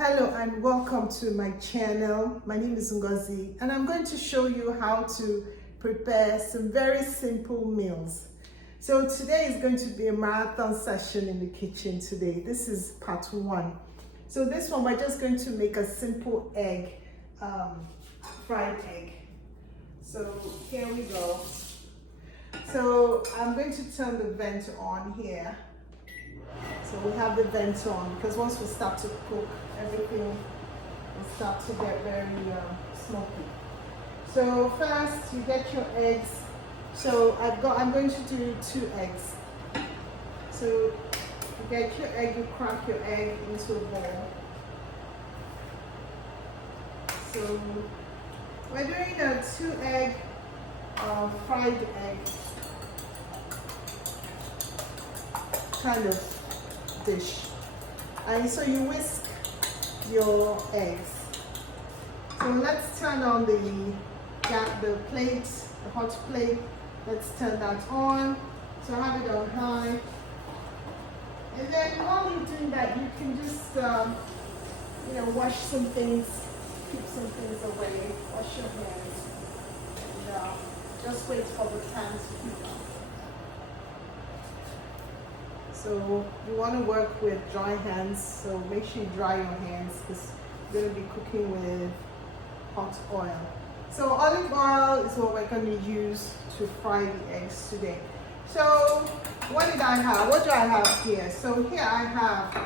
Hello and welcome to my channel. My name is Ngozi and I'm going to show you how to prepare some very simple meals. So today is going to be a marathon session in the kitchen today. This is part one. So this one we're just going to make a simple egg, fried egg. So here we go. So I'm going to turn the vent on here. So we have the vent on because once we start to cook, everything will start to get very smoky. So first you get your eggs. So I'm going to do 2 eggs. So you get your egg, you crack your egg into a bowl. So we're doing a 2-egg fried egg kind of dish. And so you whisk your eggs. So let's turn on the plate, the hot plate. Let's turn that on. So I have it on high. And then while you're doing that, you can just wash some things, keep some things away, wash your hands, and just wait for the pan to heat up. So you want to work with dry hands, so make sure you dry your hands because you're going to be cooking with hot oil. So olive oil is what we're going to use to fry the eggs today. So what did I have? What do I have here? So here I have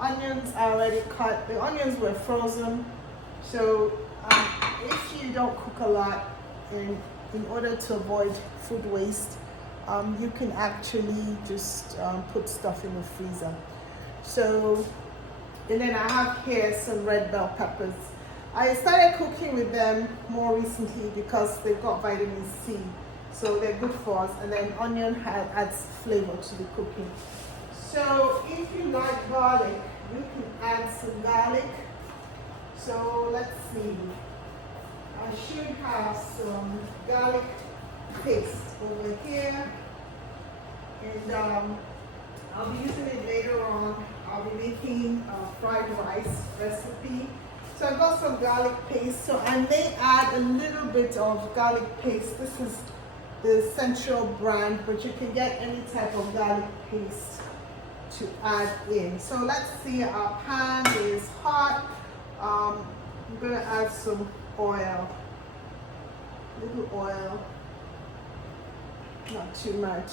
onions already cut. The onions were frozen. So if you don't cook a lot, in order to avoid food waste, you can actually just put stuff in the freezer. So, and then I have here some red bell peppers. I started cooking with them more recently because they've got vitamin C, so they're good for us. And then onion adds flavor to the cooking. So if you like garlic, you can add some garlic. So let's see. I should have some garlic paste over here, and I'll be using it later on. I'll be making a fried rice recipe. So I've got some garlic paste. So I may add a little bit of garlic paste. This is the Central brand, but you can get any type of garlic paste to add in. So let's see, our pan is hot. I'm gonna add some oil, little oil, not too much.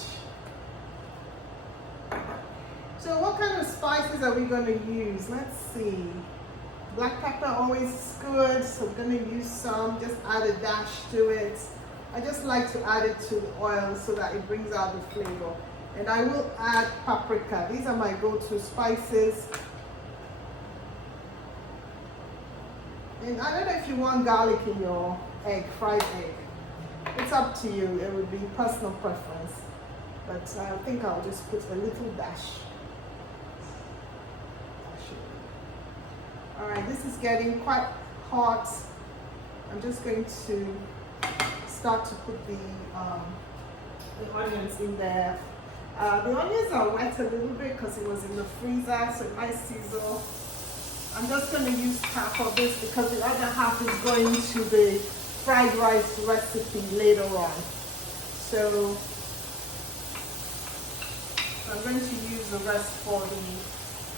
So what kind of spices are we going to use? Let's see. Black pepper always is good, so we're going to use some. Just add a dash to it. I just like to add it to the oil so that it brings out the flavor. And I will add paprika. These are my go-to spices. And I don't know if you want garlic in your egg, fried egg. It's up to you. It would be personal preference. But I think I'll just put a little dash. All right, this is getting quite hot. I'm just going to start to put the onions in there. The onions are wet a little bit because it was in the freezer, so it might sizzle. I'm just going to use half of this because the other half is going to the fried rice recipe later on. So I'm going to use the rest for the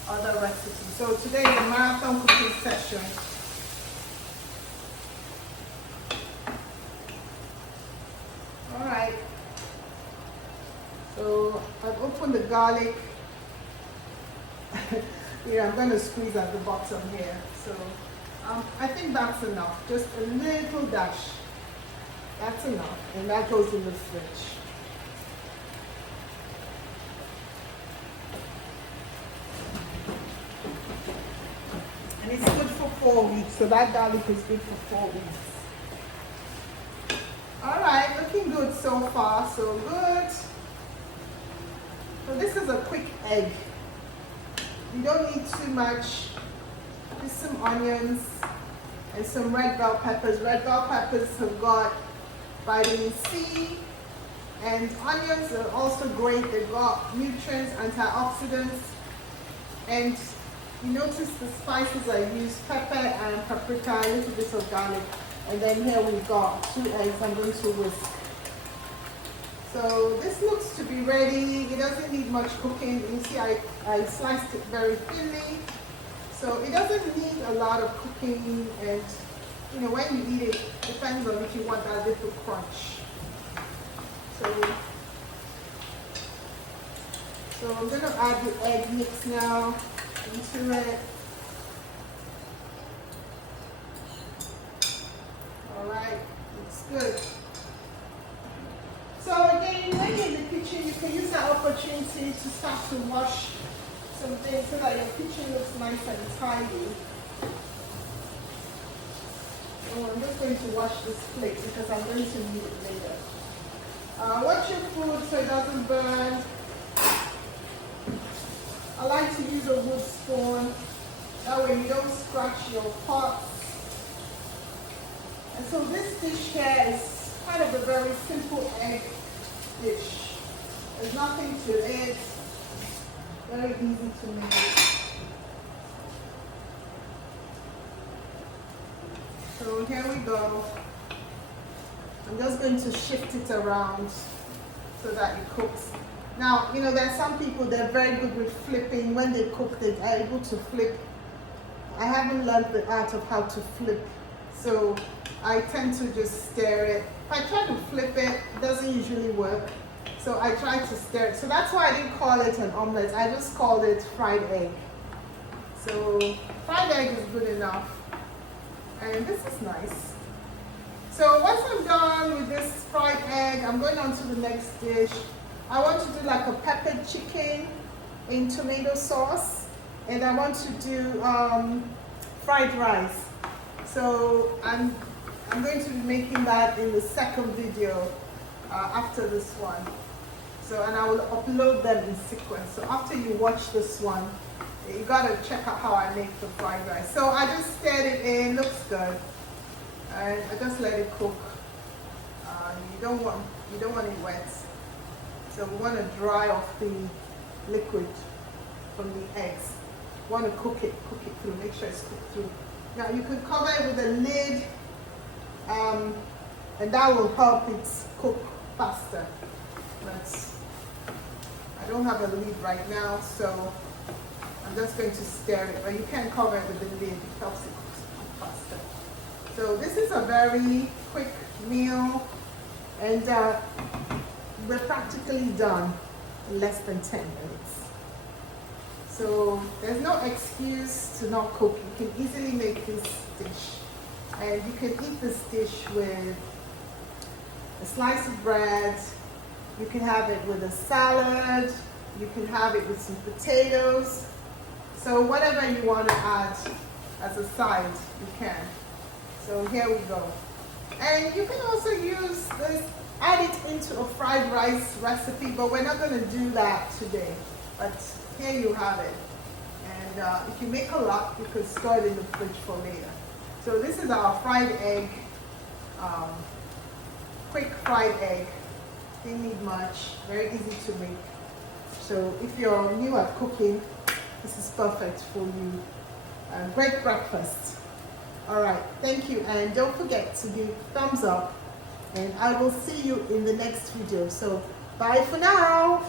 other recipe. So today is a marathon cooking session. All right. So I've opened the garlic. I'm going to squeeze at the bottom here. So I think that's enough. Just a little dash. That's enough. And that goes in the fridge. And it's good for 4 weeks. So that garlic is good for 4 weeks. All right, looking good so far. So good. So this is a quick egg. You don't need too much. Just some onions and some red bell peppers. Red bell peppers have got vitamin C, and onions are also great. They've got nutrients, antioxidants, and You notice the spices I used: pepper and paprika, a little bit of garlic, and then here we've got 2 eggs I'm going to whisk. So this looks to be ready. It doesn't need much cooking. You see I sliced it very thinly. So it doesn't need a lot of cooking, and you know, when you eat it, depends on if you want that little crunch. So I'm going to add the egg mix now into it. Alright, looks good. So again, when you're in the kitchen, you can use that opportunity to start to wash some things so that your kitchen looks nice and tidy. So I'm just going to wash this plate because I'm going to need it later. Watch your food so it doesn't burn. I like to use a wood spoon. That way you don't scratch your pots. And so this dish here is kind of a very simple egg dish. There's nothing to it. Very easy to make. So here we go. I'm just going to shift it around so that it cooks. Now, you know, there are some people that are very good with flipping. When they cook, they are able to flip. I haven't learned the art of how to flip, so I tend to just stir it. If I try to flip it, it doesn't usually work. So I try to stir it. So that's why I didn't call it an omelette. I just called it fried egg. So fried egg is good enough. And this is nice. So once I'm done with this fried egg, I'm going on to the next dish. I want to do like a peppered chicken in tomato sauce, and I want to do fried rice. So I'm going to be making that in the second video after this one. So, and I will upload them in sequence. So after you watch this one, you gotta check out how I make the fried rice. So I just stirred it in, looks good, and I just let it cook. You don't want it wet. So we want to dry off the liquid from the eggs. You want to cook it through, make sure it's cooked through. Now you could cover it with a lid, and that will help it cook faster. But I don't have a lid right now, so I'm just going to stir it. But you can cover it with the lid, it helps it cook faster. So this is a very quick meal, and we're practically done in less than 10 minutes. So there's no excuse to not cook. You can easily make this dish. And you can eat this dish with a slice of bread. You can have it with a salad. You can have it with some potatoes. So whatever you want to add as a side, you can. So here we go. And you can also use this, add it into a fried rice recipe, but we're not going to do that today. But here you have it. And if you make a lot, you could store it in the fridge for later. So this is our fried egg, quick fried egg. Didn't need much, very easy to make. So if you're new at cooking, this is perfect for you. Great breakfast. All right, thank you. And don't forget to give thumbs up. And I will see you in the next video. So bye for now.